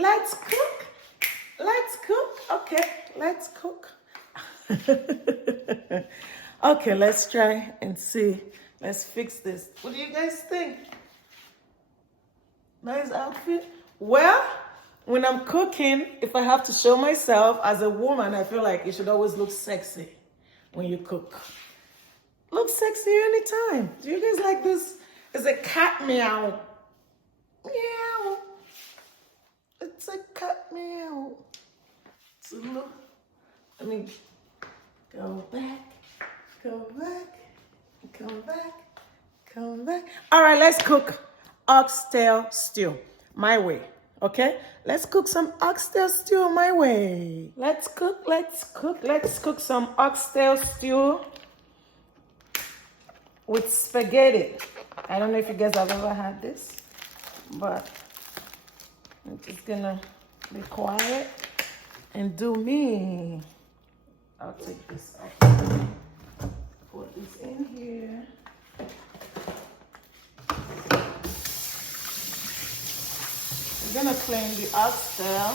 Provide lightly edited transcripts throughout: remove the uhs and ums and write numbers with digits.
Let's cook. Let's cook. Okay, let's cook. Okay, let's try and see. Let's fix this. What do you guys think? Nice outfit? Well, when I'm cooking, if I have to show myself as a woman, I feel like you should always look sexy when you cook. Look sexy anytime. Do you guys like this? It's a cat meow. Meow. It's a cat meow. So look. Let me go back, come back, come back, come back. All right, let's cook oxtail stew my way. Okay, let's cook some oxtail stew my way. Let's cook some oxtail stew with spaghetti. I don't know if you guys have ever had this, but I'm just gonna be quiet and do me. I'll take this off. Put this in here. We're gonna clean the oxtail.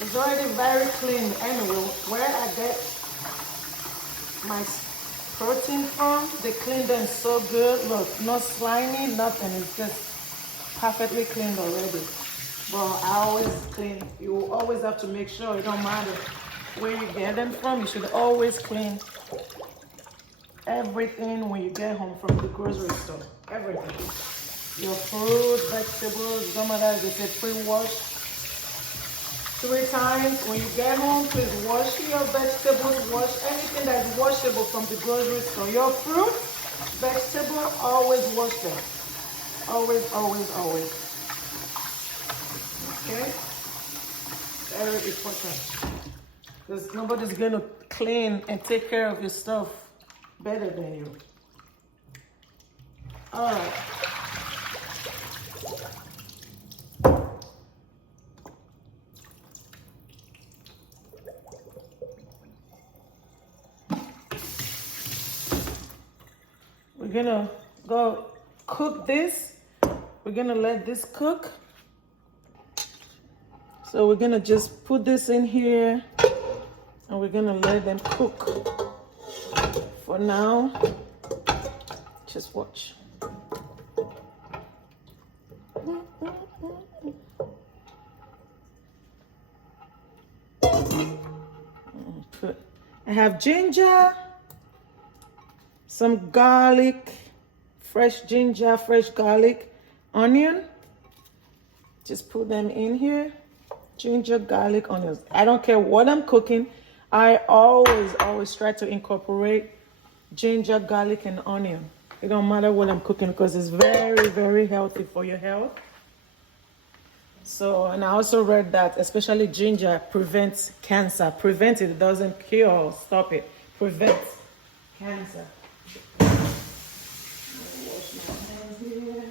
It's already very clean anyway. Where I get my protein from, they clean them so good. Look, no slimy, nothing. It's just perfectly cleaned already. But I always clean. You always have to make sure. It don't matter where you get them from. You should always clean everything when you get home from the grocery store. Everything. Your fruit, vegetables, no matter if they say pre-washed. 3 times when you get home, please wash your vegetables, wash anything that's washable from the grocery store. Your fruit, vegetable, always wash them. Always, always, always. Okay? Very important. Because nobody's going to clean and take care of your stuff better than you. All right. We're gonna go cook this. We're gonna let this cook. So we're gonna just put this in here and we're gonna let them cook. For now, just watch. I have ginger, some garlic, fresh ginger, fresh garlic, onion. Just put them in here. Ginger, garlic, onions. I don't care what I'm cooking. I always try to incorporate ginger, garlic, and onion. It don't matter what I'm cooking because it's very, very healthy for your health. So, and I also read that especially ginger prevents cancer. Prevents it doesn't cure or stop it. Prevents cancer. Wash my hands here.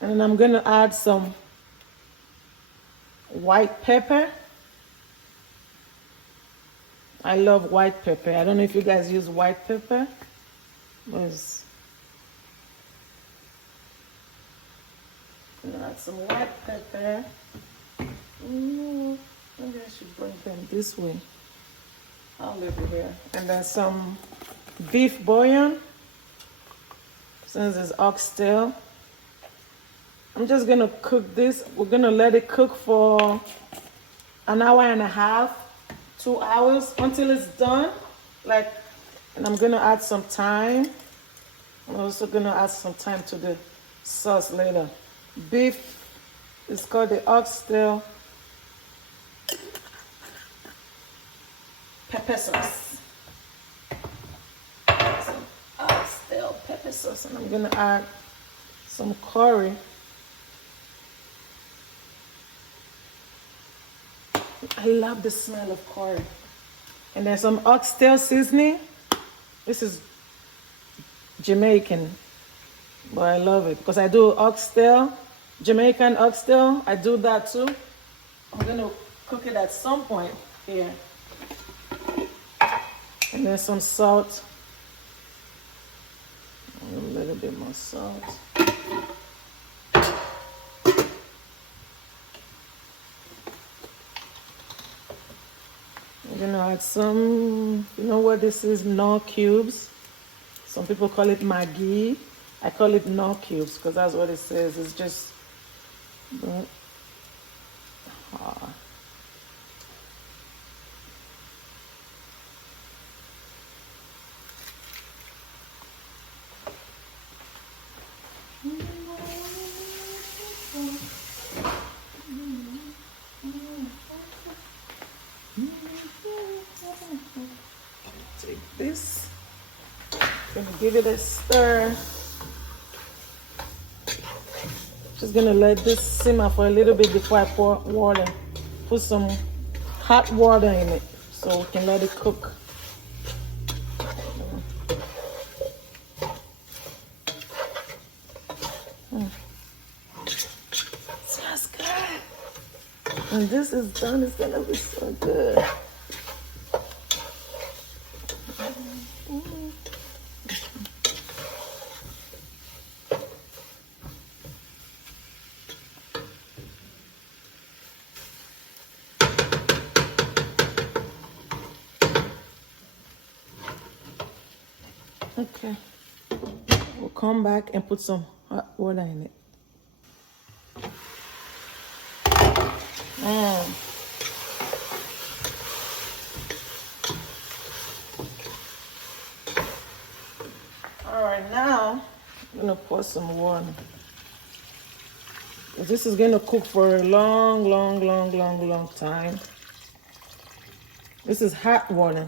And I'm gonna add some white pepper. I love white pepper. I don't know if you guys use white pepper. But I'm gonna add some white pepper. Maybe I should bring them this way. I'll leave it here. And then some beef bouillon. Since it's oxtail. I'm just gonna cook this. We're gonna let it cook for an hour and a half, 2 hours until it's done. And I'm gonna add some thyme. I'm also gonna add some thyme to the sauce later. Beef is called the oxtail pepper sauce. Some oxtail pepper sauce, and I'm gonna add some curry. I love the smell of curry. And there's some oxtail seasoning. This is Jamaican, but I love it because I do oxtail Jamaican oxtail, I do that too. I'm gonna cook it at some point here. And then some salt. A little bit more salt. I'm gonna add some, you know what this is? Knorr cubes. Some people call it Maggi. I call it Knorr cubes because that's what it says. It's just, take this, gonna give it a stir. Just gonna let this simmer for a little bit before I pour water. Put some hot water in it so we can let it cook. Smells good. When this is done, it's gonna be so good. Okay, we'll come back and put some hot water in it. All right, now I'm gonna pour some water. This is gonna cook for a long time. This is hot water.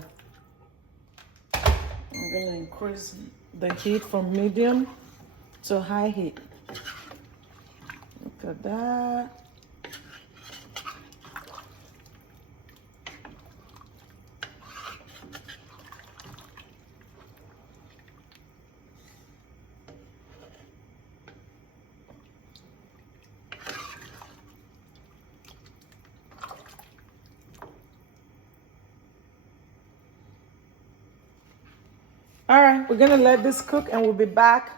I'm gonna increase the heat from medium to high heat. Look at that. All right, we're gonna let this cook and we'll be back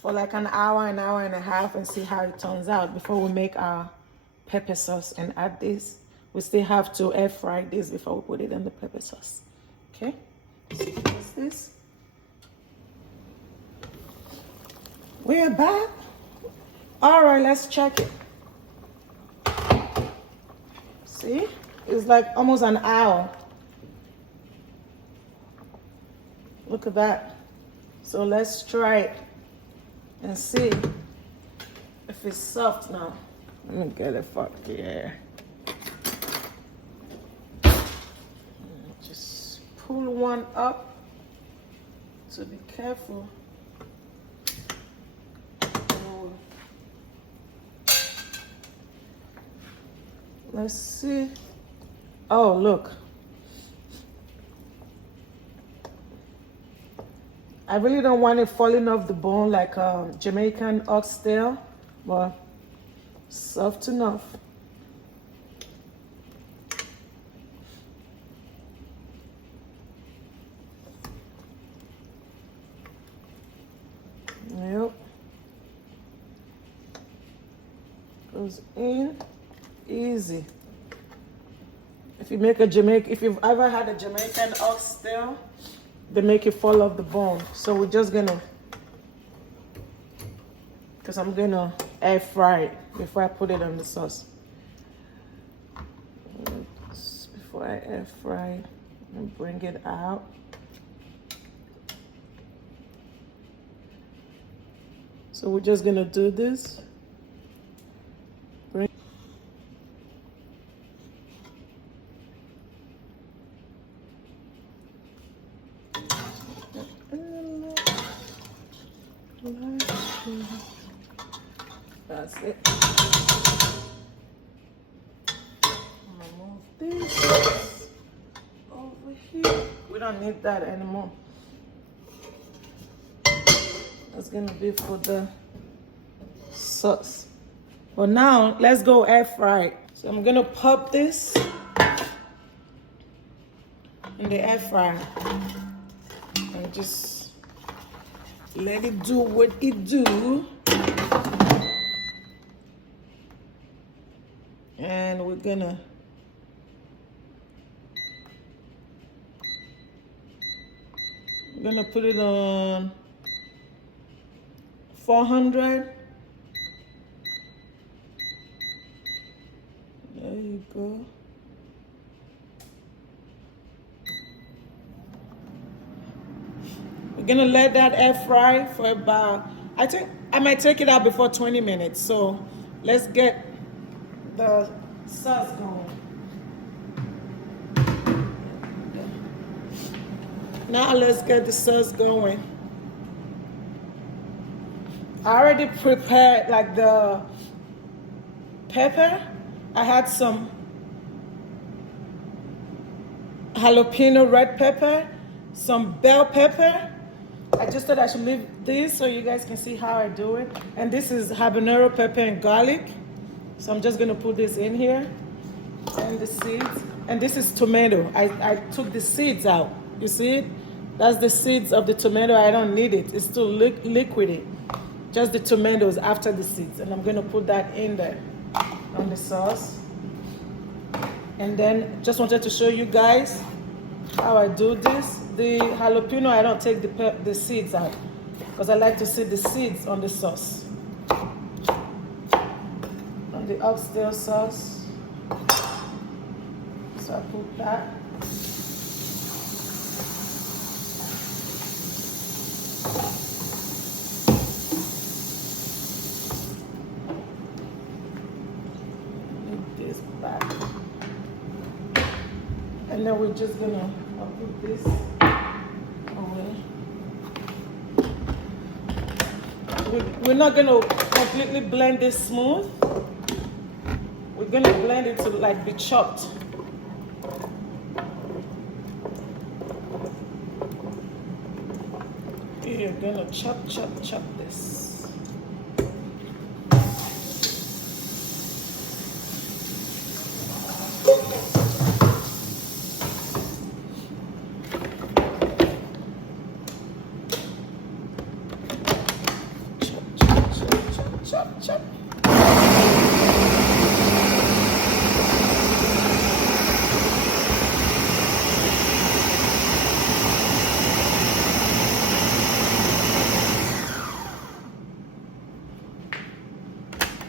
for like an hour and a half and see how it turns out before we make our pepper sauce and add this. We still have to air fry this before we put it in the pepper sauce. Okay, so what's this? We're back. All right, let's check it. See, it's like almost an hour. Look at that. So let's try it and see if it's soft now. Let me get it fucked here. Just pull one up, so be careful. Let's see. Oh, look. I really don't want it falling off the bone like Jamaican oxtail, but soft enough. Yep. Goes in easy. If you make if you've ever had a Jamaican oxtail, they make it fall off the bone. So we're just gonna, because I'm gonna air fry it before I put it on the sauce. Before I air fry it and bring it out. So we're just gonna do this. That's it. I'm gonna move this over here. We don't need that anymore. That's gonna be for the sauce. Well, now let's go air fry. So I'm gonna pop this in the air fryer and just let it do what it do. And we're gonna put it on 400. There you go. We're gonna let that air fry for about, I think I might take it out before 20 minutes. So let's get the sauce going. Now let's get the sauce going. I already prepared like the pepper. I had some jalapeno red pepper, some bell pepper. I just thought I should leave this so you guys can see how I do it. And this is habanero pepper and garlic. So I'm just gonna put this in here. And the seeds. And this is tomato. I took the seeds out. You see it? That's the seeds of the tomato. I don't need it. It's still liquidy. Just the tomatoes after the seeds. And I'm gonna put that in there on the sauce. And then just wanted to show you guys how I do this. The jalapeno, I don't take the seeds out because I like to see the seeds on the sauce. On the oxtail sauce. So I put that. Put this back. And then we're just gonna put this away. We're not gonna completely blend this smooth. We're gonna blend it to like be chopped. You're gonna chop this. Chop.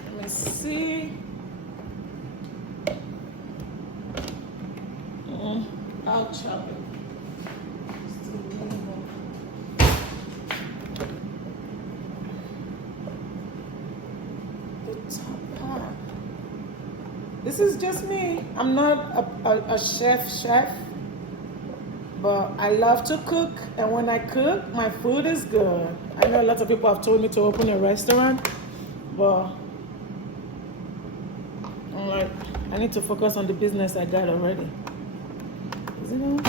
Let me see. I'll chop it. This is just me. I'm not a chef, but I love to cook, and when I cook, my food is good. I know a lot of people have told me to open a restaurant, but I'm like, I need to focus on the business I got already. Is it on?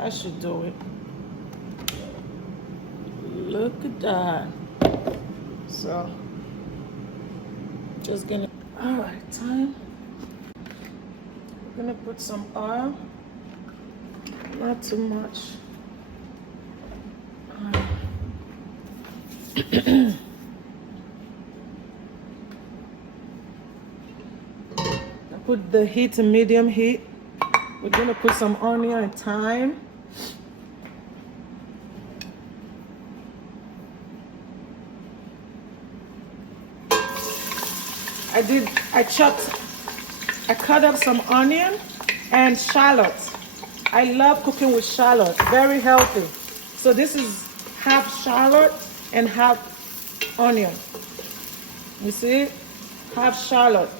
I should do it. Look at that. So, just gonna, all right, time. We're gonna put some oil, not too much. I put the heat to medium heat. We're gonna put some onion and thyme. I cut up some onion and shallots. I love cooking with shallot, very healthy. So this is half shallot and half onion. You see, half shallot.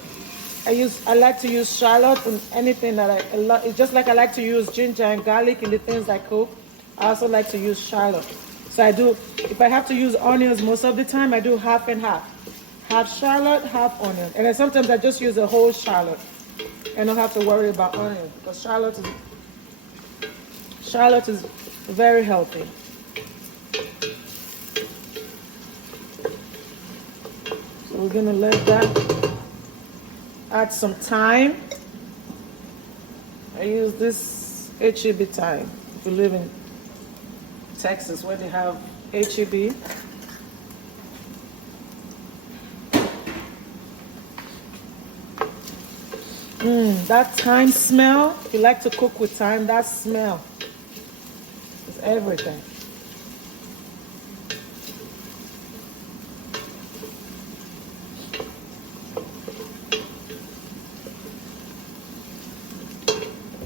I like to use shallot in anything that I love. It's just like I like to use ginger and garlic in the things I cook. I also like to use shallot. So I do, if I have to use onions most of the time, I do half and half. half shallot, half onion. And then sometimes I just use a whole shallot and don't have to worry about onion because shallot is very healthy. So we're gonna let that add some thyme. I use this HEB thyme. If you live in Texas where they have HEB. That thyme smell, if you like to cook with thyme, that smell is everything.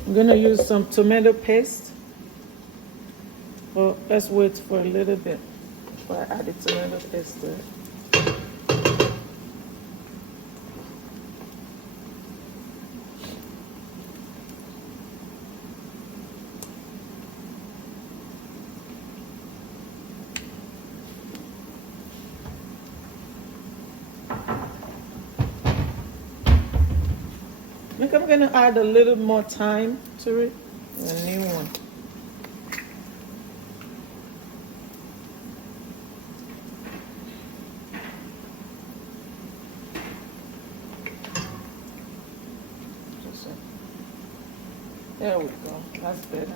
I'm gonna use some tomato paste. Well, let's wait for a little bit before I add the tomato paste to it. I think I'm gonna add a little more thyme to it. A new one. There we go. That's better.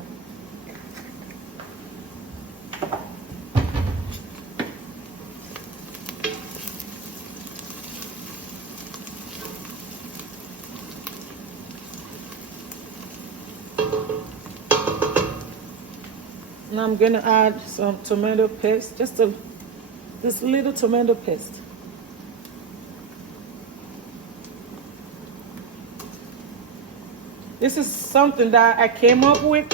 Now I'm gonna add some tomato paste, this little tomato paste. This is something that I came up with,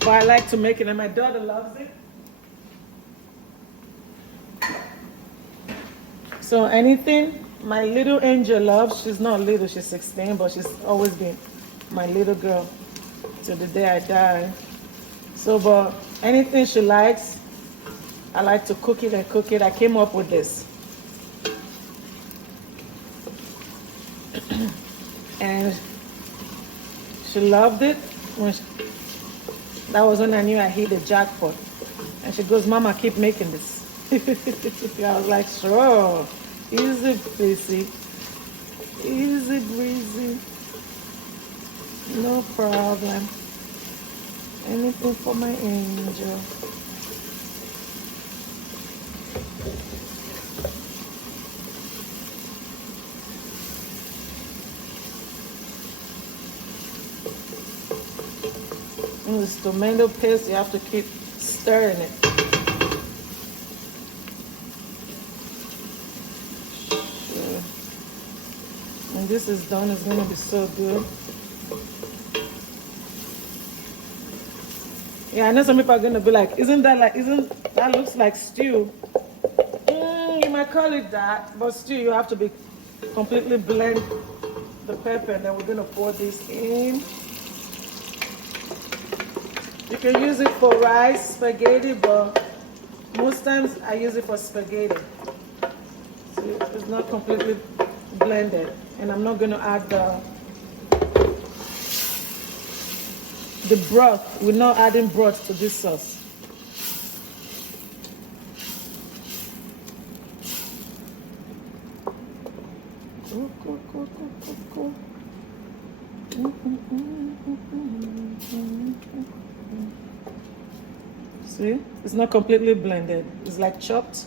but I like to make it, and my daughter loves it. So anything my little angel loves, she's not little, she's 16, but she's always been my little girl till the day I die. So, but anything she likes, I like to cook it and cook it. I came up with this. And she loved it. That was when I knew I hit the jackpot. And she goes, Mama, keep making this. I was like, sure. Easy breezy. Easy breezy. No problem. Anything for my angel. And this tomato paste, you have to keep stirring it. Sure. When this is done, it's gonna be so good. Yeah, I know some people are gonna be like, isn't that looks like stew? You might call it that, but stew, you have to be completely blend the pepper, and then we're gonna pour this in. You can use it for rice, spaghetti, but most times I use it for spaghetti. So it's not completely blended, and I'm not gonna add the broth. We're not adding broth to this sauce. Cool. See, it's not completely blended. It's like chopped.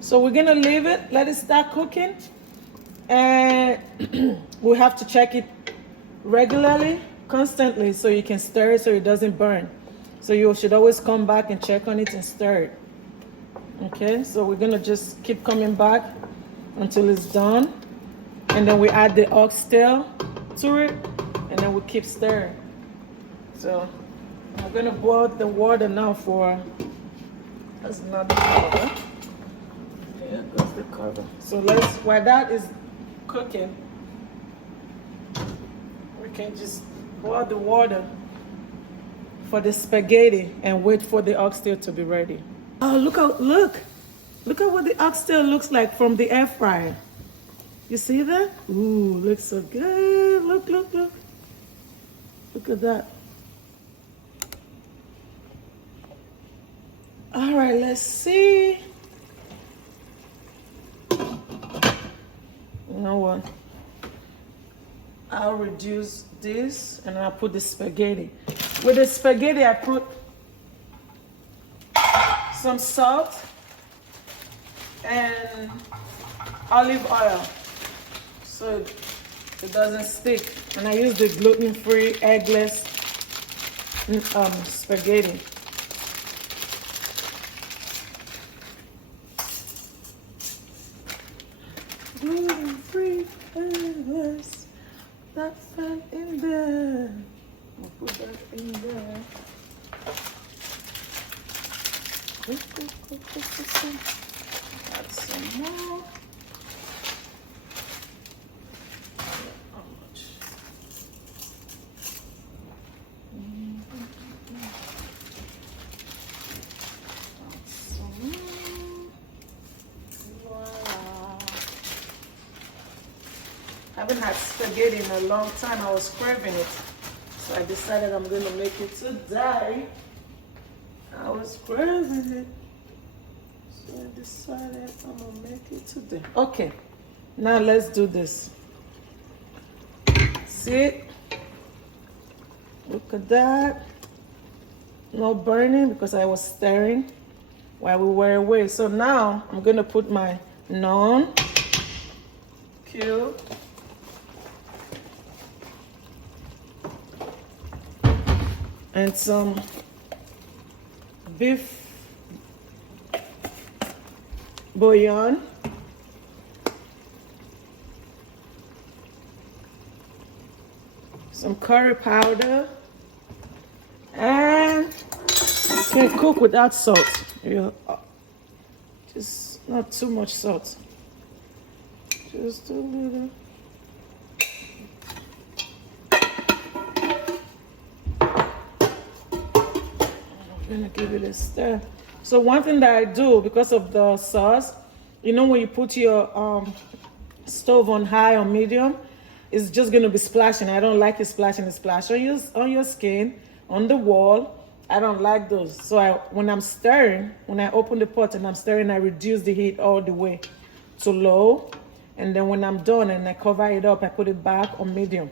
So we're gonna leave it, let it start cooking, and we have to check it regularly, constantly, so you can stir it so it doesn't burn. So you should always come back and check on it and stir it. Okay, so we're gonna just keep coming back until it's done, and then we add the oxtail to it, and then we keep stirring. So I'm gonna boil the water now for, that's not the cover. Yeah, that's the cover. So while that is cooking, we can just boil the water for the spaghetti and wait for the oxtail to be ready. Oh, look at what the oxtail looks like from the air fryer. You see that? Ooh, looks so good. Look. Look at that. All right, let's see. You know what? I'll reduce this and I'll put the spaghetti. With the spaghetti, I put some salt and olive oil so it doesn't stick. And I use the gluten-free, eggless spaghetti. Gluten-free, eggless. That fell in there. I'll put that in there. Add some more. How much? Add some more. Voila. I haven't had spaghetti in a long time. I was craving it. So I decided I'm going to make it today. I was craving it. So I decided I'm going to make it today. Okay. Now let's do this. See? Look at that. No burning because I was stirring while we were away. So now I'm going to put my naan cube. And some beef bouillon. Some curry powder. And you can cook without salt. Just not too much salt. Just a little. I'm gonna give it a stir. So one thing that I do because of the sauce, you know when you put your stove on high or medium, it's just gonna be splashing. I don't like it splashing. It splash on your skin, on the wall. I don't like those. So when I'm stirring, when I open the pot and I'm stirring, I reduce the heat all the way to low. And then when I'm done and I cover it up, I put it back on medium.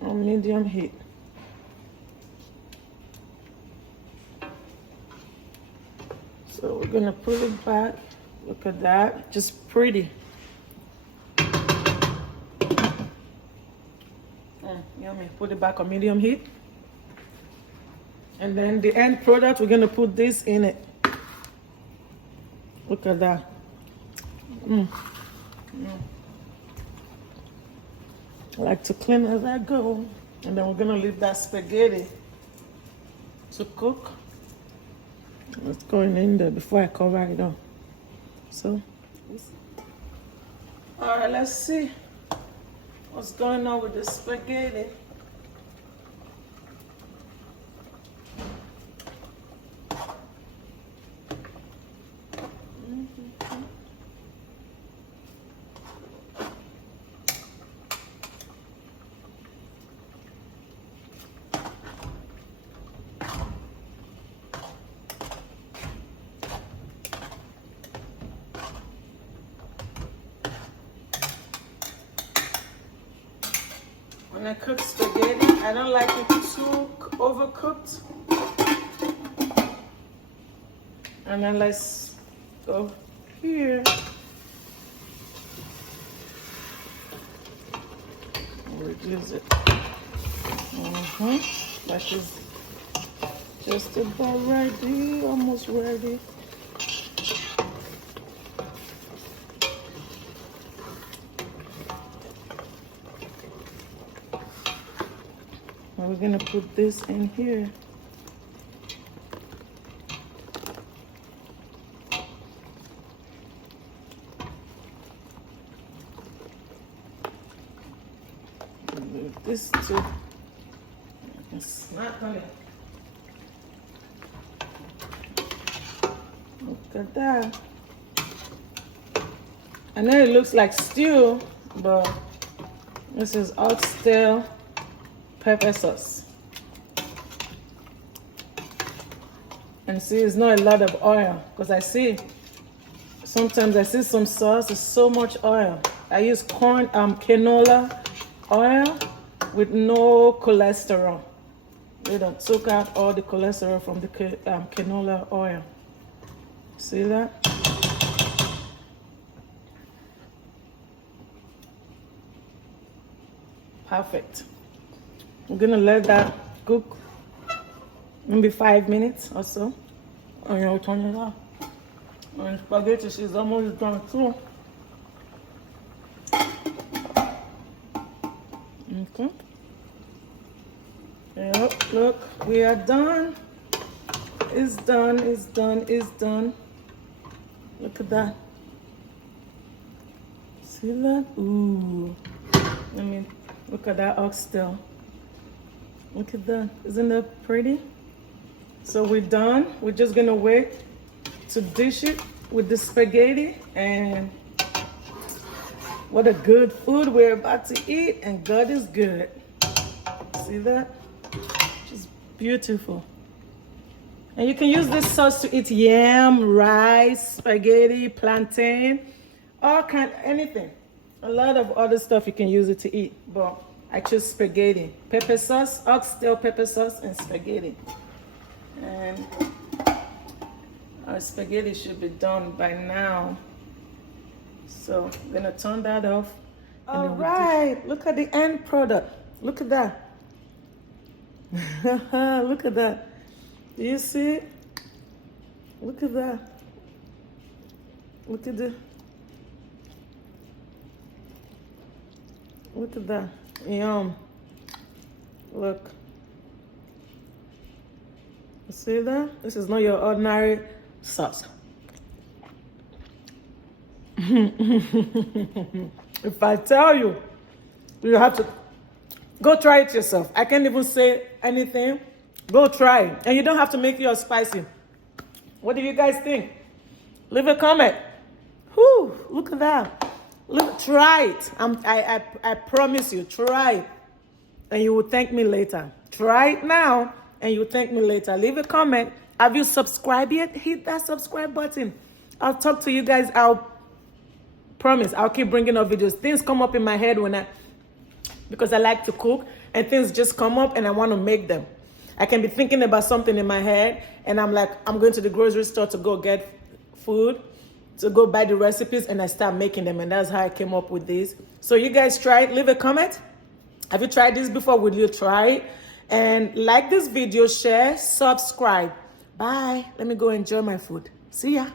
On medium heat. So we're gonna put it back. Look at that, just pretty. Yummy. Put it back on medium heat. And then the end product, we're gonna put this in it. Look at that. I like to clean as I go. And then we're gonna leave that spaghetti to cook. It's going in there before I cover it up. So, all right, let's see what's going on with the spaghetti. When I cook spaghetti, I don't like it too overcooked. And then let's go here. Reduce it. That is just about ready, almost ready. We're gonna put this in here. Move this too. It's not coming. Look at that. I know it looks like stew, but this is oxtail pepper sauce. And see, it's not a lot of oil, because sometimes I see some sauce, it's so much oil. I use canola oil with no cholesterol. They don't soak out all the cholesterol from the canola oil. See that? Perfect. I'm gonna let that cook maybe 5 minutes or so. And I'll turn it off. And spaghetti, she's almost done too. Okay. Yep, look, we are done. It's done, it's done, it's done. Look at that. See that? Ooh. I mean, look at that oxtail. Look at that. Isn't that pretty? So we're done. We're just gonna wait to dish it with the spaghetti, and what a good food we're about to eat, and God is good. See that? Just beautiful. And you can use this sauce to eat yam, rice, spaghetti, plantain, anything. A lot of other stuff you can use it to eat, but I choose spaghetti. Pepper sauce, oxtail pepper sauce, and spaghetti. And our spaghetti should be done by now. So I'm gonna turn that off. All right, look at the end product. Look at that. Look at that. Do you see it? Look at that. Look at that. Yum. Look. You see that? This is not your ordinary sauce. If I tell you, you have to go try it yourself. I can't even say anything. Go try it. And you don't have to make yours spicy. What do you guys think? Leave a comment. Whew, look at that. Look, try it. I promise you, try it. And you will thank me later. Try it now, and you'll thank me later. Leave a comment. Have you subscribed yet? Hit that subscribe button. I'll talk to you guys. I'll promise I'll keep bringing up videos. Things come up in my head because I like to cook, and things just come up and I want to make them. I can be thinking about something in my head, and I'm like, I'm going to the grocery store to go get food, to go buy the recipes, and I start making them, and that's how I came up with this. So you guys try it. Leave a comment. Have you tried this before? Will you try it? And like this video, share, subscribe. Bye. Let me go enjoy my food. See ya.